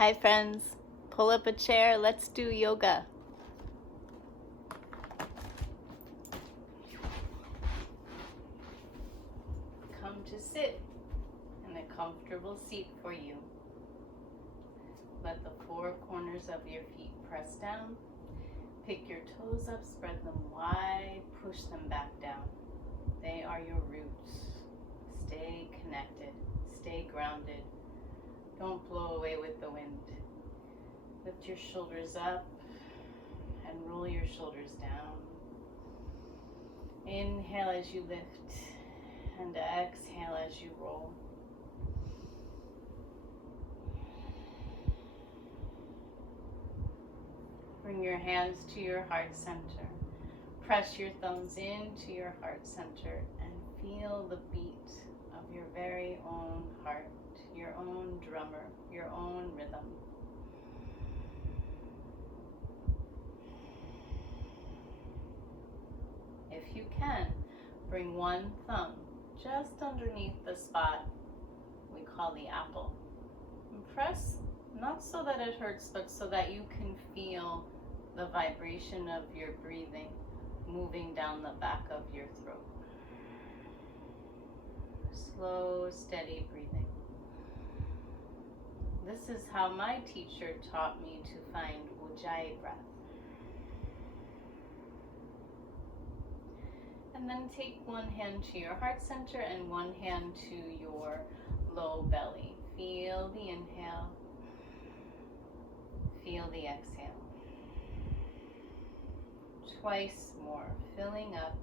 Hi friends, pull up a chair, let's do yoga. Come to sit in a comfortable seat for you. Let the four corners of your feet press down. Pick your toes up, spread them wide, push them back down. They are your roots. Stay connected, stay grounded. Don't blow away with the wind. Lift your shoulders up and roll your shoulders down. Inhale as you lift and exhale as you roll. Bring your hands to your heart center. Press your thumbs into your heart center and feel the beat of your very own heart, your own drummer, your own rhythm. If you can, bring one thumb just underneath the spot we call the apple. And press, not so that it hurts, but so that you can feel the vibration of your breathing moving down the back of your throat. Slow, steady breathing. This is how my teacher taught me to find Ujjayi breath. And then take one hand to your heart center and one hand to your low belly. Feel the inhale. Feel the exhale. Twice more, filling up,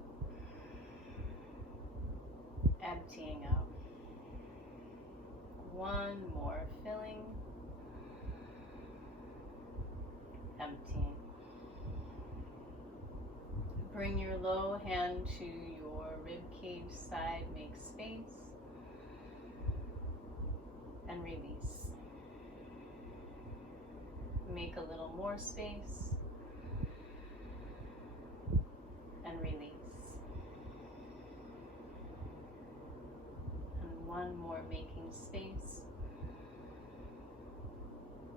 emptying out. One more, filling, emptying. Bring your low hand to your rib cage side, make space, and release. Make a little more space, and release. And one more, making space,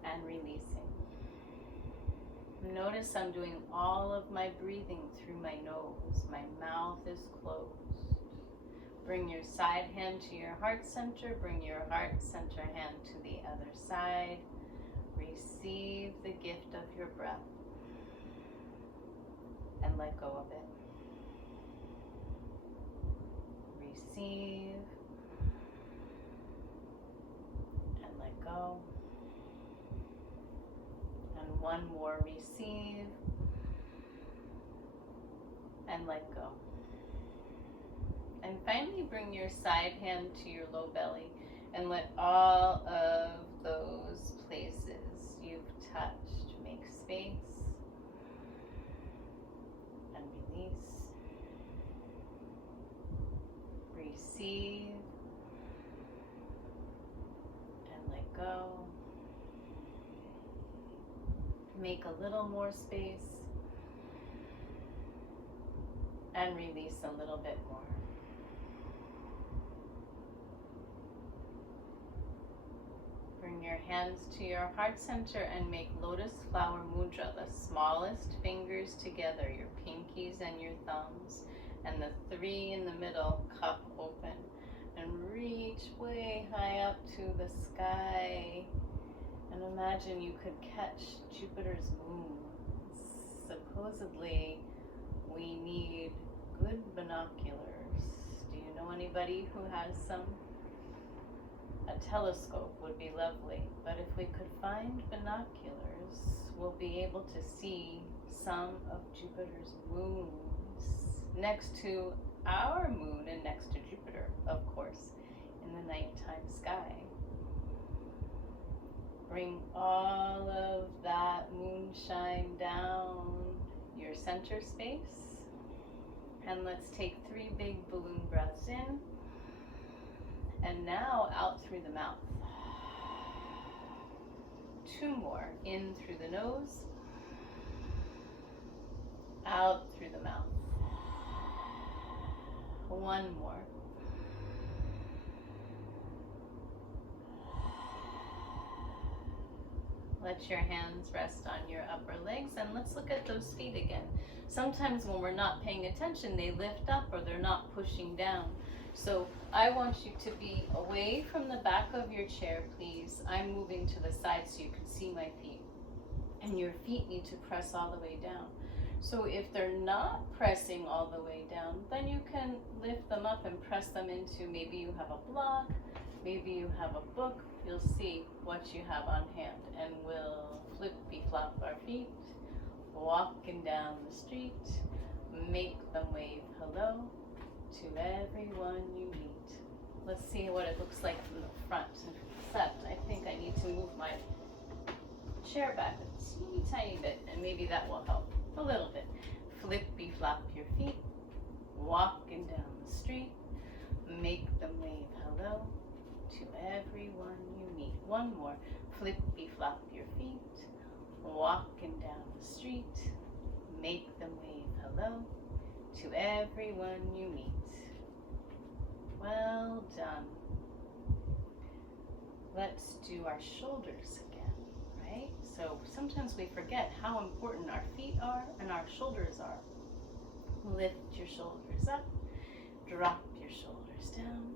and releasing. Notice I'm doing all of my breathing through my nose. My mouth is closed. Bring your side hand to your heart center. Bring your heart center hand to the other side. Receive the gift of your breath and let go of it. Receive and let go. And one more, receive and let go. And finally bring your side hand to your low belly and let all of those places you've touched make space and release. Receive and let go. Make a little more space and release a little bit more. Bring your hands to your heart center and make Lotus Flower Mudra, the smallest fingers together, your pinkies and your thumbs, and the three in the middle, cup open, and reach way high up to the sky. And imagine you could catch Jupiter's moon. Supposedly, we need good binoculars. Do you know anybody who has some? A telescope would be lovely, but if we could find binoculars, we'll be able to see some of Jupiter's moons next to our moon and next to Jupiter, of course, in the nighttime sky. Bring all of that moonshine down your center space. And let's take 3 big balloon breaths in. And now out through the mouth. 2 more, in through the nose, out through the mouth. 1 more. Let your hands rest on your upper legs, and let's look at those feet again. Sometimes when we're not paying attention, they lift up or they're not pushing down. So I want you to be away from the back of your chair, please. I'm moving to the side so you can see my feet. And your feet need to press all the way down. So if they're not pressing all the way down, then you can lift them up and press them into, maybe you have a block, maybe you have a book. You'll see what you have on hand. And we'll flippy flop our feet, walking down the street, make them wave hello to everyone you meet. Let's see what it looks like from the front. Except I think I need to move my chair back a teeny tiny bit, and maybe that will help a little bit. Flippy flop your feet, walking down the street, make them wave hello to everyone you meet. One more. Flippy flop your feet, walking down the street, make them wave hello to everyone you meet. Well done. Let's do our shoulders again, right? So sometimes we forget how important our feet are and our shoulders are. Lift your shoulders up, drop your shoulders down,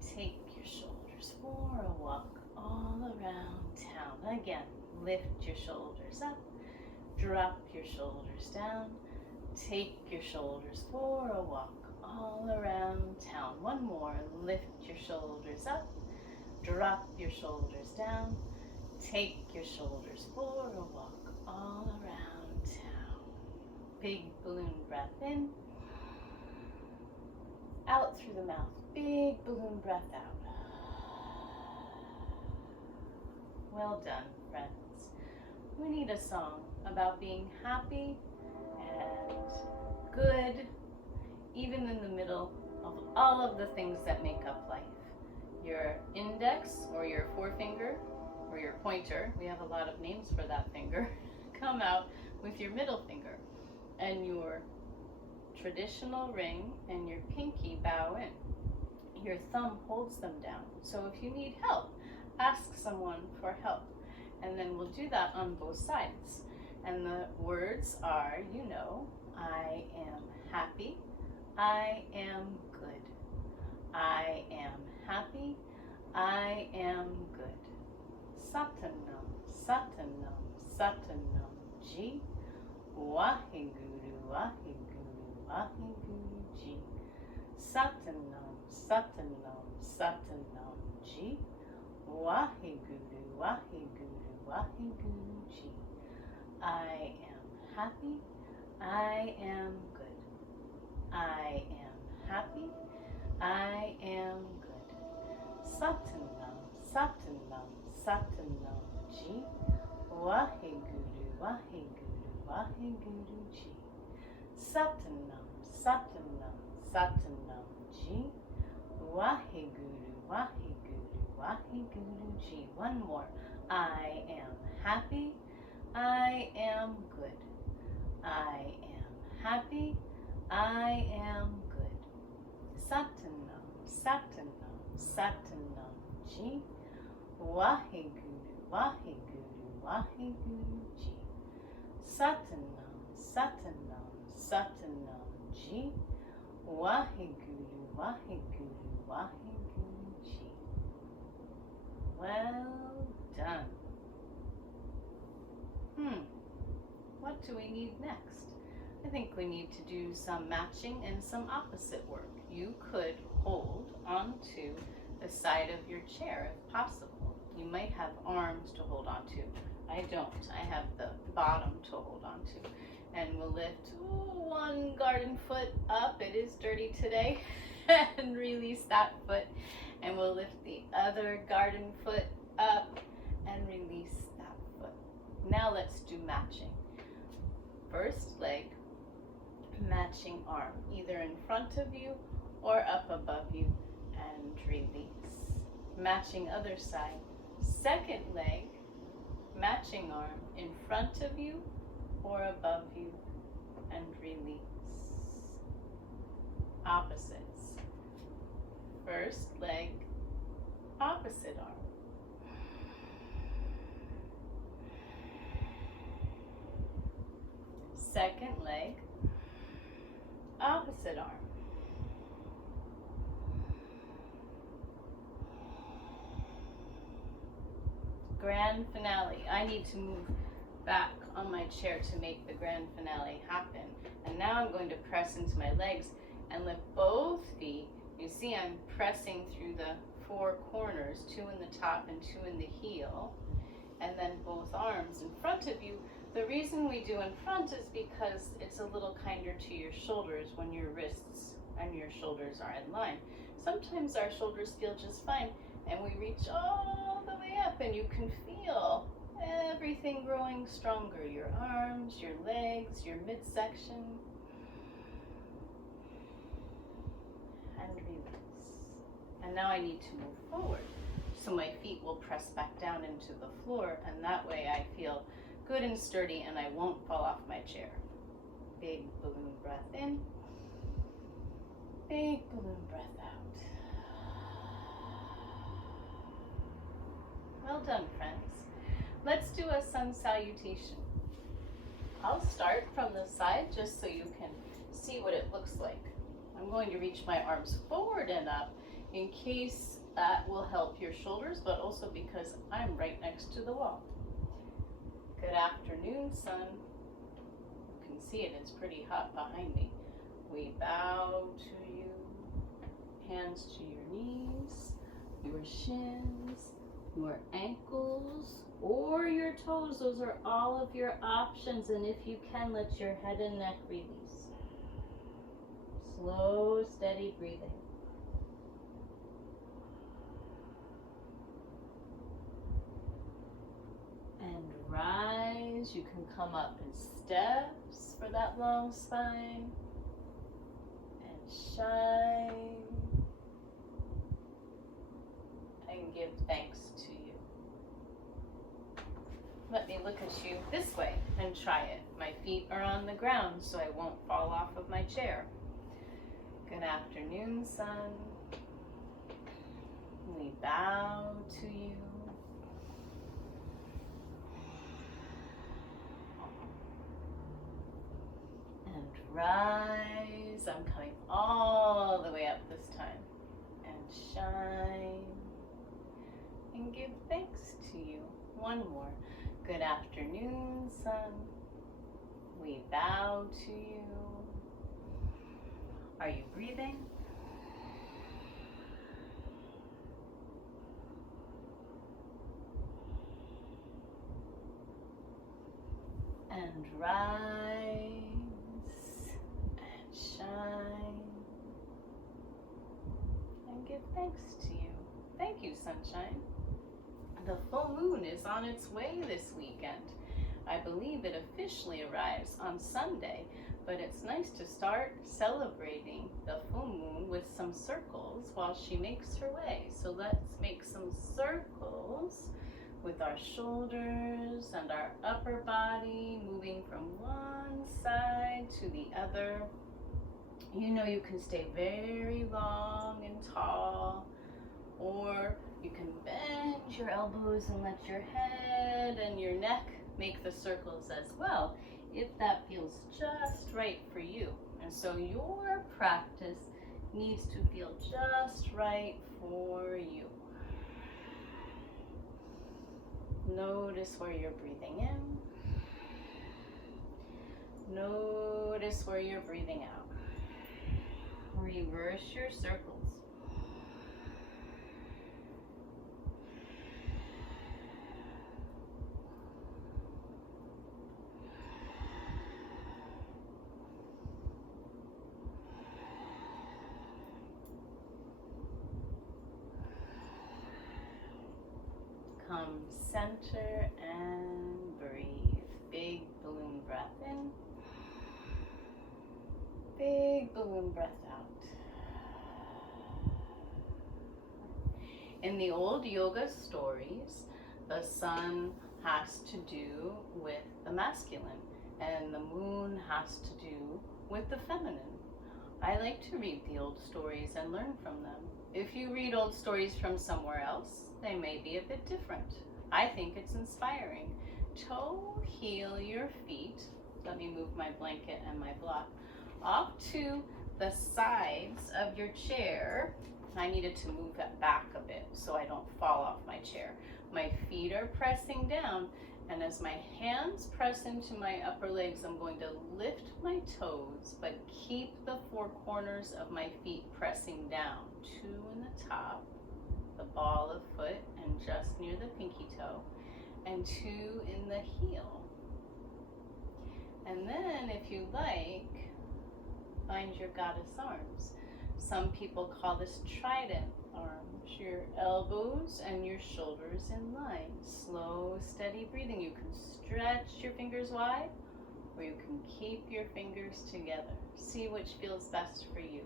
take your shoulders for a walk all around town. Again, lift your shoulders up, drop your shoulders down, take your shoulders for a walk all around town. One more. Lift your shoulders up, drop your shoulders down, take your shoulders for a walk all around town. Big balloon breath in, out through the mouth. Big balloon breath out. Well done, friends. We need a song about being happy and good, even in the middle of all of the things that make up life. Your index or your forefinger or your pointer, we have a lot of names for that finger, come out with your middle finger, and your traditional ring and your pinky bow in. Your thumb holds them down. So if you need help, ask someone for help. And then we'll do that on both sides. And the words are, you know, I am happy, I am good. I am happy, I am good. Satanam, Satanam, Satanam Ji. Waheguru, Waheguru, Waheguru Ji. Satanam, Satanam, Satanam Ji. Waheguru, Waheguru, Waheguru Ji. I am happy, I am good. I am happy, I am good. Satanam, Satanam, Satanam Ji. Waheguru, Waheguru, Waheguru Ji. Satanam, Satanam, Satanam Ji. Waheguru, Waheguru, Waheguru Ji. One more. I am happy, I am good. I am happy, I am good. Satanam, Satanam, Satanam Ji. Waheguru, Waheguru, Waheguru Ji. Satanam, Satanam, Satanam Ji. Waheguru, Waheguru, Waheguru Ji. Well done. What do we need next? I think we need to do some matching and some opposite work. You could hold onto the side of your chair if possible. You might have arms to hold onto. I don't. I have the bottom to hold onto. And we'll lift one garden foot up. It is dirty today. And release that foot. And we'll lift the other garden foot up and release that foot. Now let's do matching. First leg, matching arm, either in front of you or up above you, and release. Matching other side. Second leg, matching arm in front of you or above you, and release. Opposites. First leg, opposite arm. second leg, opposite arm. Grand finale. I need to move back on my chair to make the grand finale happen. And now I'm going to press into my legs and lift both feet. You see I'm pressing through the 4 corners, 2 in the top and 2 in the heel. And then both arms in front of you. The reason we do in front is because it's a little kinder to your shoulders when your wrists and your shoulders are in line. Sometimes our shoulders feel just fine and we reach all the way up and you can feel everything growing stronger. Your arms, your legs, your midsection. And release. And now I need to move forward. So my feet will press back down into the floor, and that way I feel good and sturdy and I won't fall off my chair. Big balloon breath in. Big balloon breath out. Well done, friends. Let's do a sun salutation. I'll start from the side just so you can see what it looks like. I'm going to reach my arms forward and up in case that will help your shoulders, but also because I'm right next to the wall. Good afternoon, sun. You can see it, it's pretty hot behind me. We bow to you, hands to your knees, your shins, your ankles, or your toes. Those are all of your options, and if you can, let your head and neck release. Slow, steady breathing. And rise. You can come up in steps for that long spine. And shine. And give thanks to you. Let me look at you this way and try it. My feet are on the ground so I won't fall off of my chair. Good afternoon, sun. We bow to you. And rise. I'm coming all the way up this time. And shine. And give thanks to you. One more. Good afternoon, sun. We bow to you. Are you breathing? And rise and shine and give thanks to you. Thank you, sunshine. The full moon is on its way this weekend. I believe it officially arrives on Sunday, but it's nice to start celebrating the full moon with some circles while she makes her way. So let's make some circles with our shoulders and our upper body moving from one side to the other. You know, you can stay very long and tall, or you can bend your elbows and let your head and your neck make the circles as well, if that feels just right for you. And so your practice needs to feel just right for you. Notice where you're breathing in. Notice where you're breathing out. Reverse your circles. Come center and breathe. Big balloon breath in. Big balloon breath out. In the old yoga stories, the sun has to do with the masculine and the moon has to do with the feminine. I like to read the old stories and learn from them. If you read old stories from somewhere else, they may be a bit different. I think it's inspiring. Toe heel your feet let me move my blanket and my block off to the sides of your chair. I needed to move that back a bit so I don't fall off my chair. My feet are pressing down, and as my hands press into my upper legs, I'm going to lift my toes, but keep the four corners of my feet pressing down. 2 in the top, the ball of foot, and just near the pinky toe, and 2 in the heel. And then, if you like, find your goddess arms. Some people call this trident arms. Your elbows and your shoulders in line. Slow, steady breathing. You can stretch your fingers wide, or you can keep your fingers together. See which feels best for you.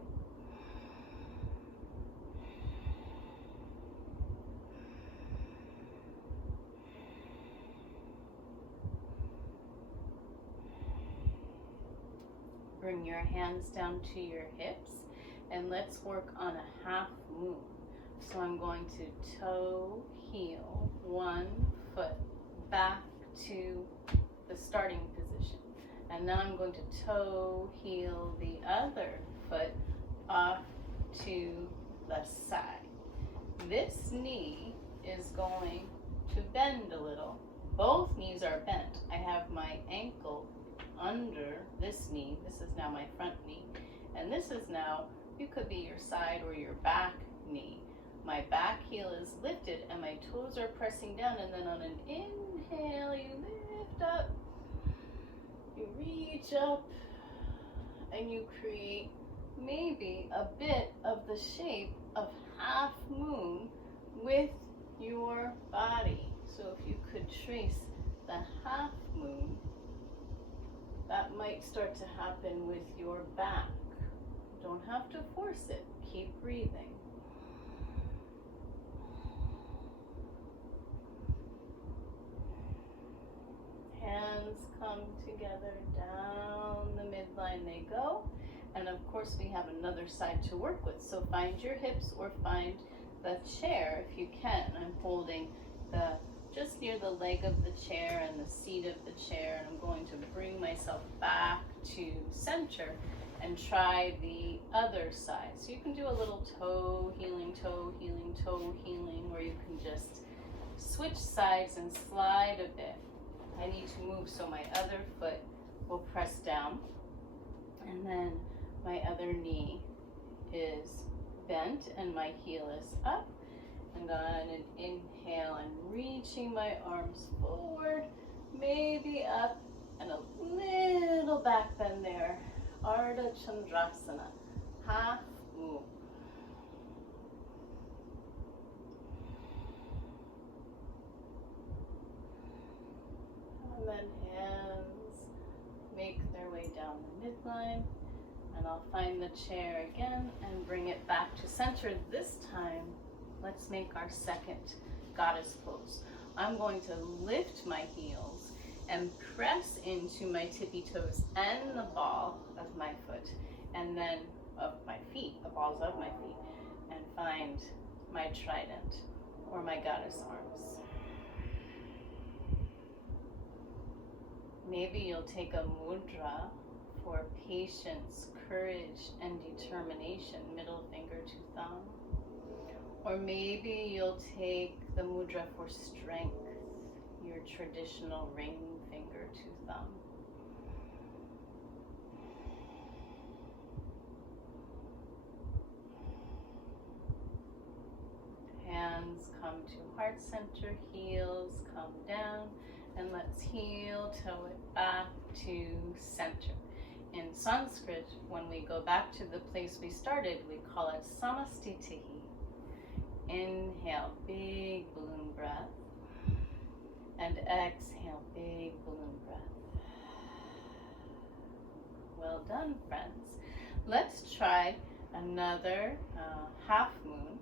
Bring your hands down to your hips, and let's work on a half moon. So I'm going to toe, heel, 1 foot back to the starting position. And now I'm going to toe, heel the other foot off to the side. This knee is going to bend a little. Both knees are bent. I have my ankle under this knee. This is now my front knee. And this is now, you could be your side or your back knee. My back heel is lifted and my toes are pressing down, and then on an inhale, you lift up, you reach up, and you create maybe a bit of the shape of half moon with your body. So if you could trace the half moon, that might start to happen with your back. Don't have to force it. Keep breathing. Hands come together, down the midline they go. And of course we have another side to work with. So find your hips or find the chair if you can. I'm holding just near the leg of the chair and the seat of the chair, and I'm going to bring myself back to center and try the other side. So you can do a little toe healing, toe healing, toe healing, or you can just switch sides and slide a bit. I need to move so my other foot will press down, and then my other knee is bent and my heel is up. And on an inhale, I'm reaching my arms forward, maybe up, and a little back bend there. Ardha Chandrasana, half moon. And then hands make their way down the midline, and I'll find the chair again and bring it back to center. This time, let's make our second goddess pose. I'm going to lift my heels and press into my tippy toes and the ball of my foot, and then of my feet, the balls of my feet, and find my trident or my goddess arms. Maybe you'll take a mudra for patience, courage, and determination, middle finger to thumb. Or maybe you'll take the mudra for strength, your traditional ring finger to thumb. Hands come to heart center, heels come down, and let's heel, toe it back to center. In Sanskrit, when we go back to the place we started, we call it Samastitihi. Inhale, big balloon breath, and exhale, big balloon breath. Well done, friends. Let's try another half moon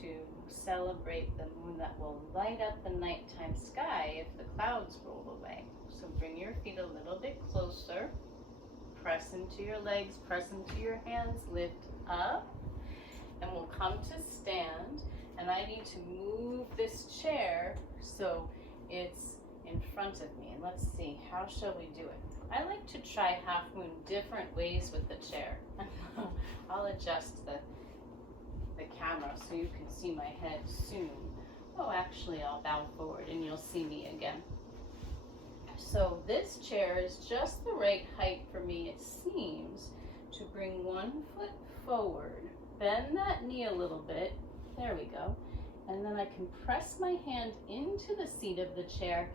to celebrate the moon that will light up the nighttime sky if the clouds roll away. So bring your feet a little bit closer, press into your legs, press into your hands, lift up, and we'll come to stand. And I need to move this chair so it's in front of me. And let's see, how shall we do it? I like to try half moon different ways with the chair. I'll adjust the camera so you can see my head soon. Oh, actually, I'll bow forward and you'll see me again. So this chair is just the right height for me, it seems, to bring one foot forward, bend that knee a little bit, there we go, and then I can press my hand into the seat of the chair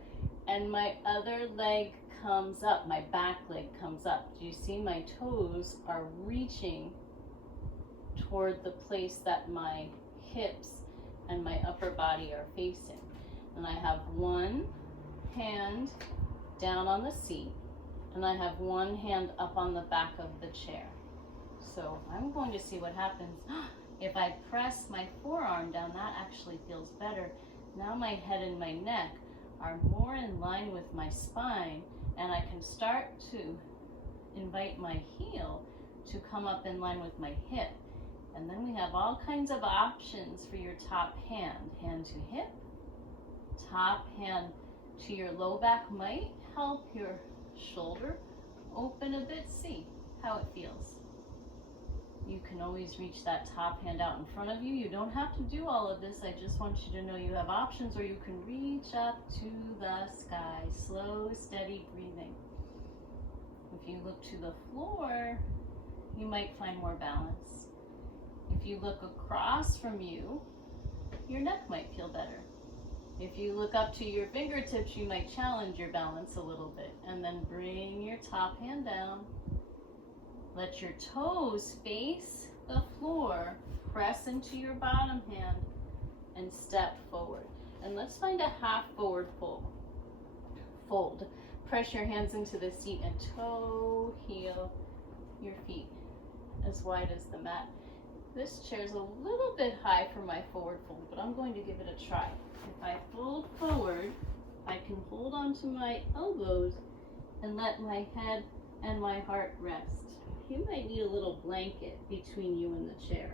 and my other leg comes up, my back leg comes up. Do you see my toes are reaching toward the place that my hips and my upper body are facing? And I have one hand down on the seat and I have one hand up on the back of the chair. So I'm going to see what happens. If I press my forearm down, that actually feels better. Now my head and my neck are more in line with my spine, and I can start to invite my heel to come up in line with my hip. And then we have all kinds of options for your top hand. Hand to hip, top hand to your low back might help your shoulder open a bit. See how it feels. You can always reach that top hand out in front of you. You don't have to do all of this. I just want you to know you have options, or you can reach up to the sky. Slow, steady breathing. If you look to the floor, you might find more balance. If you look across from you, your neck might feel better. If you look up to your fingertips, you might challenge your balance a little bit. And then bring your top hand down. Let your toes face the floor, press into your bottom hand, and step forward. And let's find a half forward fold. Press your hands into the seat and toe heel your feet as wide as the mat. This chair is a little bit high for my forward fold, but I'm going to give it a try. If I fold forward, I can hold onto my elbows and let my head and my heart rest. You might need a little blanket between you and the chair.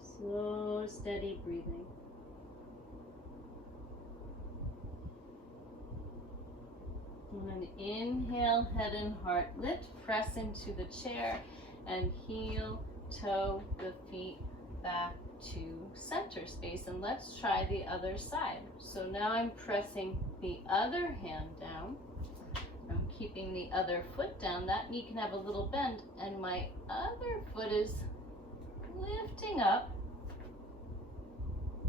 Slow, steady breathing. And then inhale, head and heart lift, press into the chair and heel, toe the feet back to center space. And let's try the other side. So now I'm pressing the other hand down. I'm keeping the other foot down. That knee can have a little bend, and my other foot is lifting up.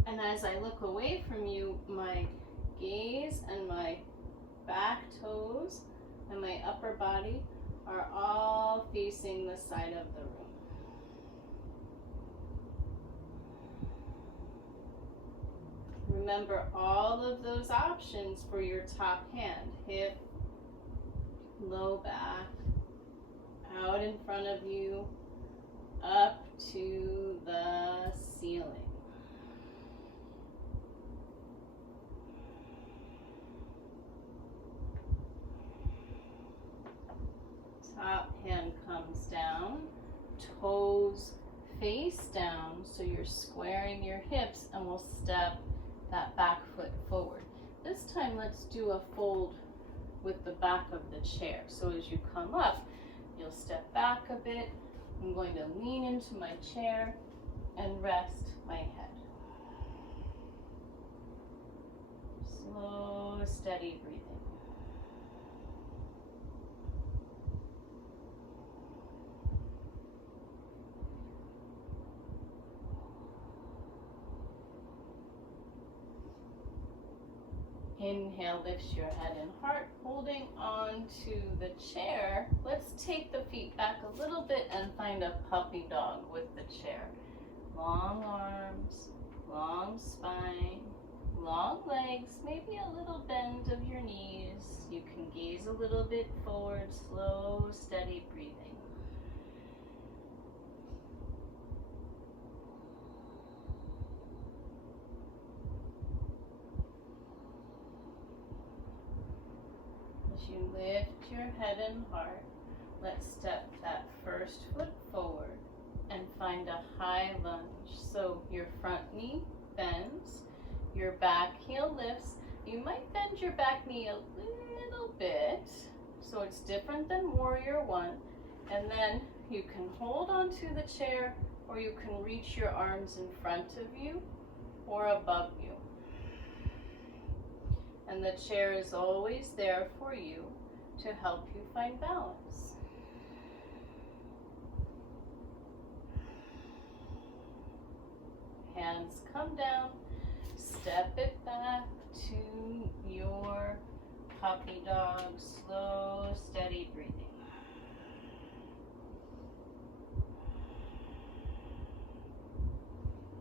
And as I look away from you, my gaze and my back toes and my upper body are all facing the side of the room. Remember all of those options for your top hand. Hip, low back, out in front of you, up to the ceiling. Top hand comes down, toes face down, so you're squaring your hips, and we'll step that back foot forward. This time let's do a fold with the back of the chair. So as you come up, you'll step back a bit. I'm going to lean into my chair and rest my head. Slow, steady breathing. Inhale, lifts your head and heart, holding on to the chair. Let's take the feet back a little bit and find a puppy dog with the chair. Long arms, long spine, long legs, maybe a little bend of your knees. You can gaze a little bit forward, slow, steady breathing. As you lift your head and heart, let's step that first foot forward and find a high lunge. So your front knee bends, Your back heel lifts. You might bend your back knee a little bit, so it's different than Warrior One. And then you can hold onto the chair, or you can reach your arms in front of you or above you. And the chair is always there for you to help you find balance. Hands come down, step it back to your puppy dog, slow, steady breathing.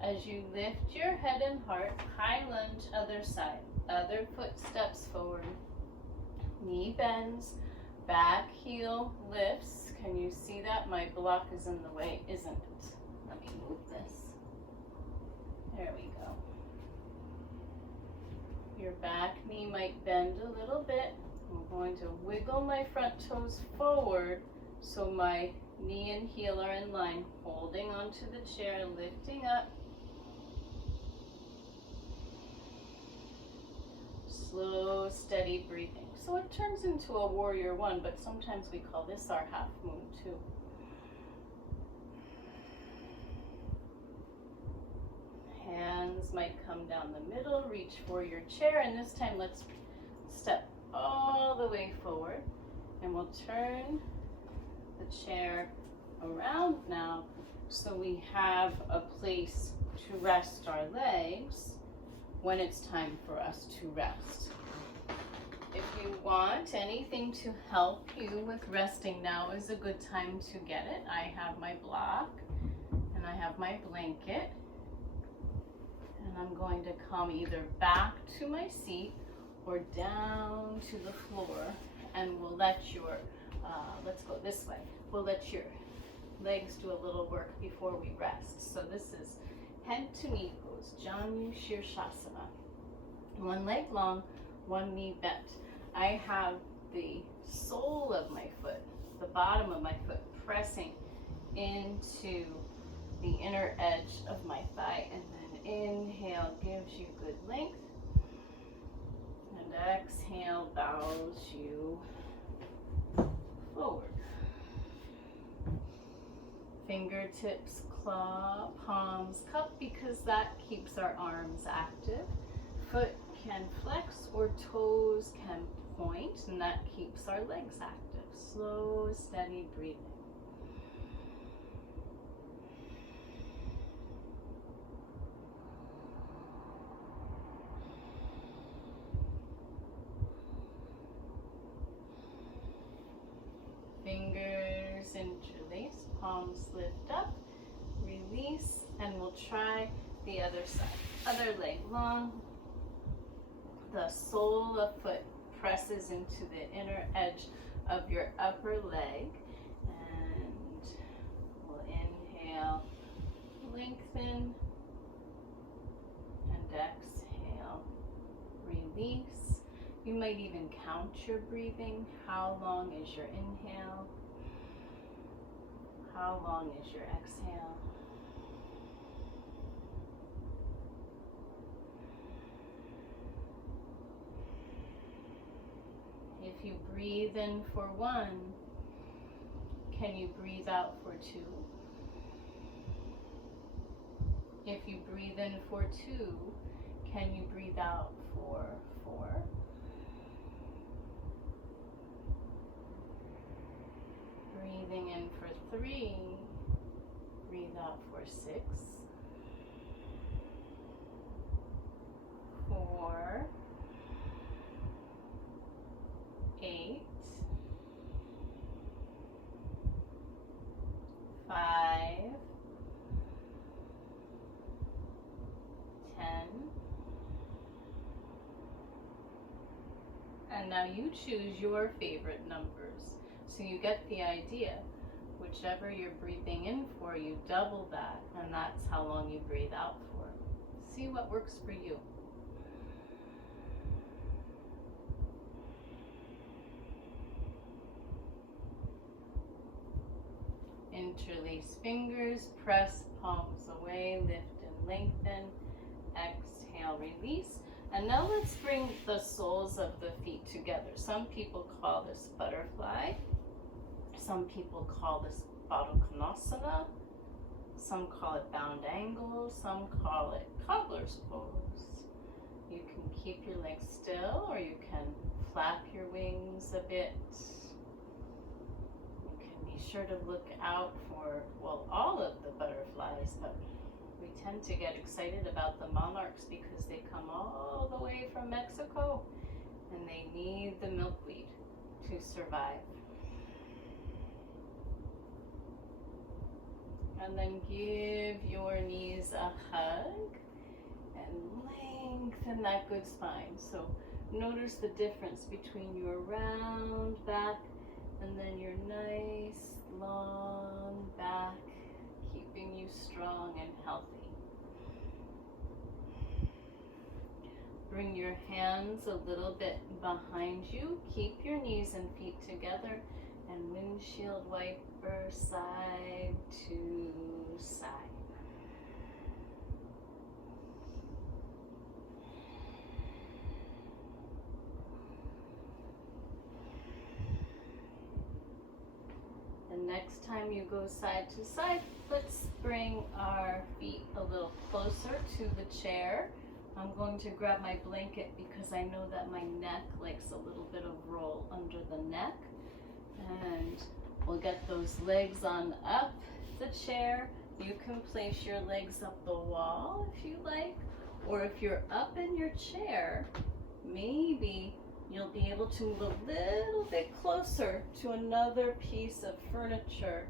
As you lift your head and heart, high lunge, other side. Other foot steps forward. Knee bends, back heel lifts. Can you see that? My block is in the way, isn't it? Let me move this. There we go. Your back knee might bend a little bit. I'm going to wiggle my front toes forward so my knee and heel are in line, holding onto the chair, lifting up. Slow, steady breathing. So it turns into a Warrior One, but sometimes we call this our half moon too. Hands might come down the middle, reach for your chair, and this time let's step all the way forward, and we'll turn the chair around now so we have a place to rest our legs when it's time for us to rest. If you want anything to help you with resting, now is a good time to get it. I have my block and I have my blanket, and I'm going to come either back to my seat or down to the floor, and we'll let your, let's go this way. We'll let your legs do a little work before we rest. So this is head to knee pose, Janu Shirshasana. One leg long, one knee bent. I have the sole of my foot, the bottom of my foot, pressing into the inner edge of my thigh, and then inhale gives you good length, and exhale bows you forward. Fingertips claw, palms cup, because that keeps our arms active. Foot can flex or toes can point, and that keeps our legs active. Slow, steady breathing. Fingers interlace, palms lift up, release, and we'll try the other side. Other leg long. The sole of foot presses into the inner edge of your upper leg, and we'll inhale, lengthen, and exhale, release. You might even count your breathing. How long is your inhale? How long is your exhale? If you breathe in for one, can you breathe out for two? If you breathe in for two, can you breathe out for four? Breathing in for three, breathe out for six, 4, 8, 5, 10, and now you choose your favorite numbers. So you get the idea. Whichever you're breathing in for, you double that, and that's how long you breathe out for. See what works for you. Interlace fingers, press palms away, lift and lengthen. Exhale, release. And now let's bring the soles of the feet together. Some people call this butterfly. Some people call this Baddha Konasana. Some call it bound angle. Some call it cobbler's pose. You can keep your legs still, or you can flap your wings a bit. You can be sure to look out for, well, all of the butterflies, but we tend to get excited about the monarchs because they come all the way from Mexico and they need the milkweed to survive. And then give your knees a hug and lengthen that good spine. So notice the difference between your round back and then your nice long back, keeping you strong and healthy. Bring your hands a little bit behind you. Keep your knees and feet together, and windshield wiper side to side. The next time you go side to side, let's bring our feet a little closer to the chair. I'm going to grab my blanket because I know that my neck likes a little bit of roll under the neck. And we'll get those legs on up the chair. You can place your legs up the wall if you like, or if you're up in your chair, maybe you'll be able to move a little bit closer to another piece of furniture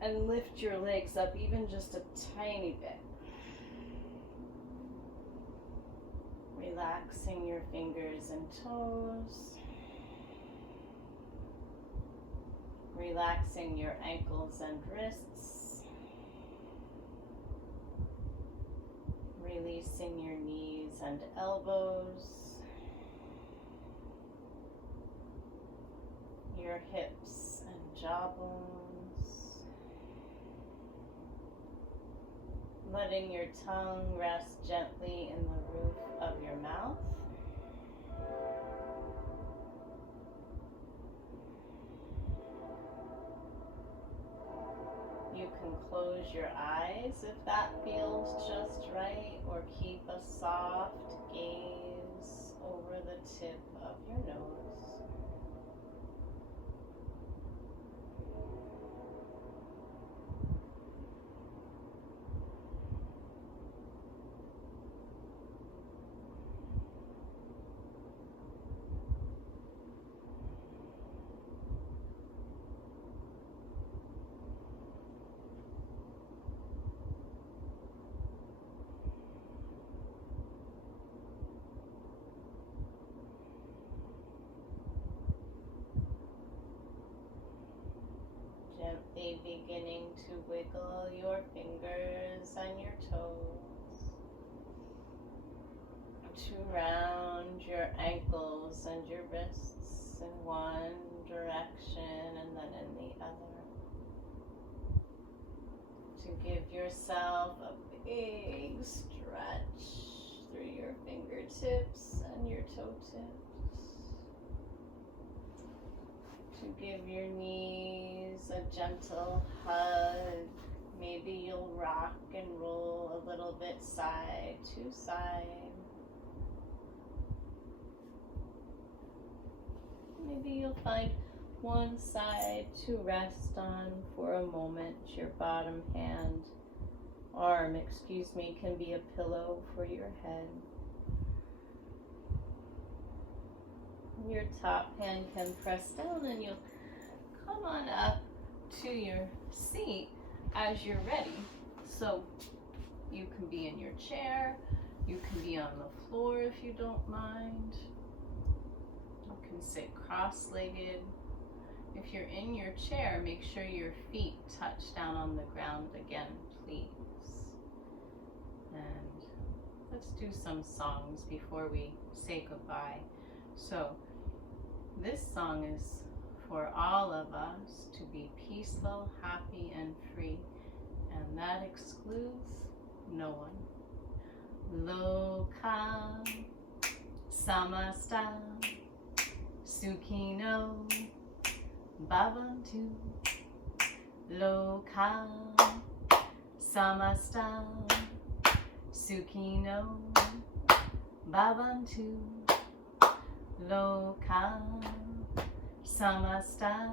and lift your legs up even just a tiny bit. Relaxing your fingers and toes. Relaxing your ankles and wrists. Releasing your knees and elbows. Your hips and jaw bones. Letting your tongue rest gently in the roof of your mouth. You can close your eyes if that feels just right, or keep a soft gaze over the tip of your nose. Gently beginning to wiggle your fingers and your toes, to round your ankles and your wrists in one direction and then in the other, to give yourself a big stretch through your fingertips and your toe tips. To give your knees a gentle hug. Maybe you'll rock and roll a little bit side to side. Maybe you'll find one side to rest on for a moment. Your bottom arm, can be a pillow for your head. Your top hand can press down and you'll come on up to your seat as you're ready. So you can be in your chair, you can be on the floor if you don't mind. You can sit cross-legged. If you're in your chair, make sure your feet touch down on the ground again, please. And let's do some songs before we say goodbye. So this song is for all of us to be peaceful, happy, and free, and that excludes no one. Loka Loka Samasta Sukhino Bhavantu. Loka Samasta Sukhino Bhavantu. Loka Samasta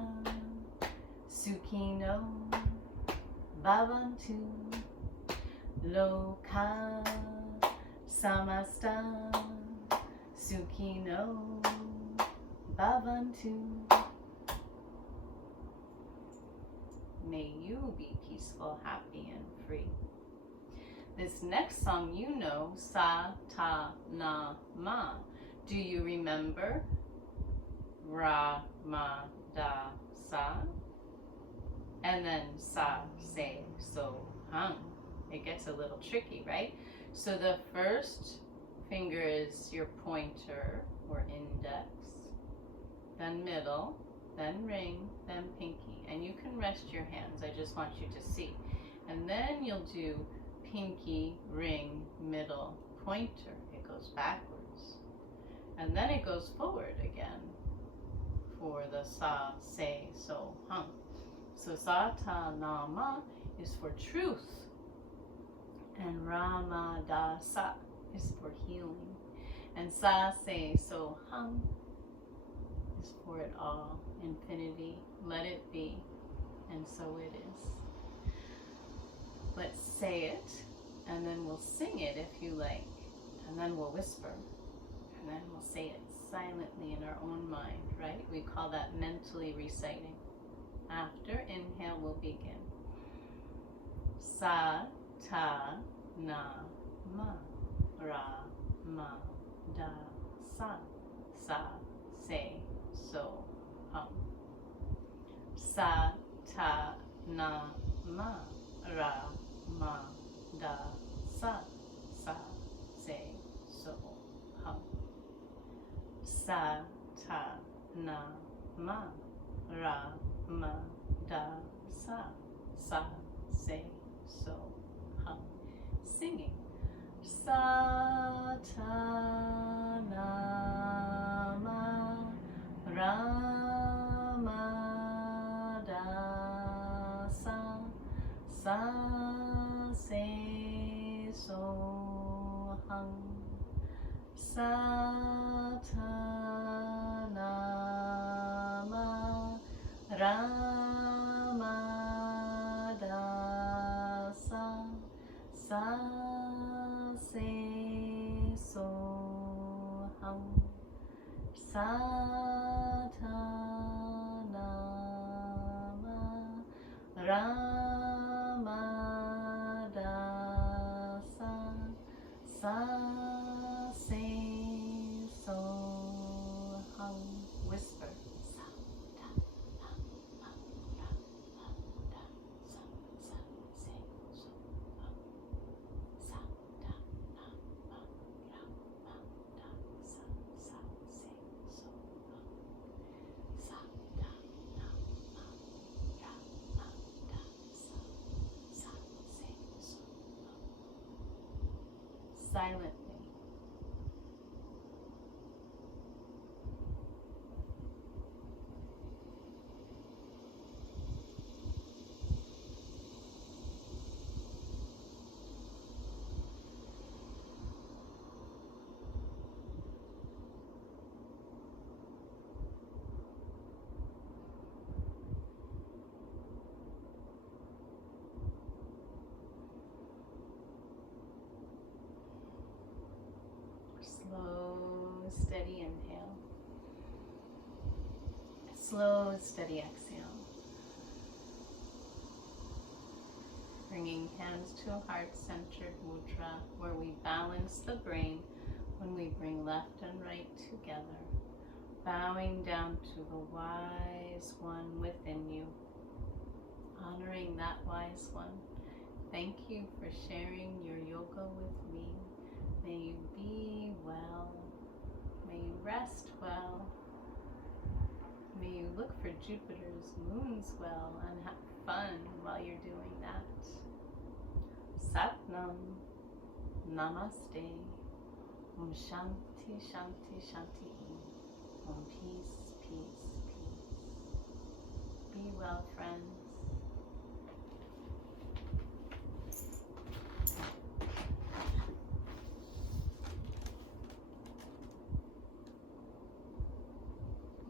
Sukhino Bhavantu. Loka Samasta Sukhino Bhavantu. May you be peaceful, happy, and free. This next song you know, Sa Ta Na Ma. Do you remember? Ra Ma Da Sa. And then Sa Se So Hum. It gets a little tricky, right? So the first finger is your pointer or index, then middle, then ring, then pinky. And you can rest your hands. I just want you to see. And then you'll do pinky, ring, middle, pointer. It goes backwards. And then it goes forward again for the Sa, Se, So, Hum. So Sa, Ta, Na, Ma is for truth. And Ra, Ma, Da, Sa is for healing. And Sa, Se, So, Hum is for it all. Infinity. Let it be. And so it is. Let's say it, and then we'll sing it if you like. And then we'll whisper. And then we'll say it silently in our own mind, right? We call that mentally reciting. After inhale, we'll begin. Sa, Ta, Na, Ma, Ra, Ma, Da, Sa, Sa, Se, So, Hum. Sa, Ta, Na, Ma, Ra, Ma, Da, Sa, Sa, Se, So, Hum. Sa, Ta, Na, Ma, Ra, Ma, Da, Sa, Sa, Se, So, Hum. Singing. Sa, Ta, Na, Ma, Ra, Ma, Da, Sa, Sa, Se, So, Hum. Sa, Ta, Na, Ma, Ra, Ma, Da, Sa, Sa, Se, So, Hum. Sa, Ta, Na, Ma, Ra, Ma, Da, Sa, Sa, Se, So, Hum. Whisper. Sa, Ta, Na, Ma, Ra, Ma, Da, Sa, Sa, Se, So, Hum. Sa, Ta, Na, Ma, Ra, Ma, Da, Sa, Sa, Se, So, Hum. Sa, Ta, Na, Ma, Ra, Ma, Da, Sa, Sa, Se, So, Hum. Silently. Slow, steady inhale. Slow, steady exhale. Bringing hands to a heart-centered mudra where we balance the brain when we bring left and right together. Bowing down to the wise one within you. Honoring that wise one. Thank you for sharing your yoga with me. May you be well. May you rest well. May you look for Jupiter's moons well and have fun while you're doing that. Satnam. Namaste. Om Shanti, Shanti, Shanti.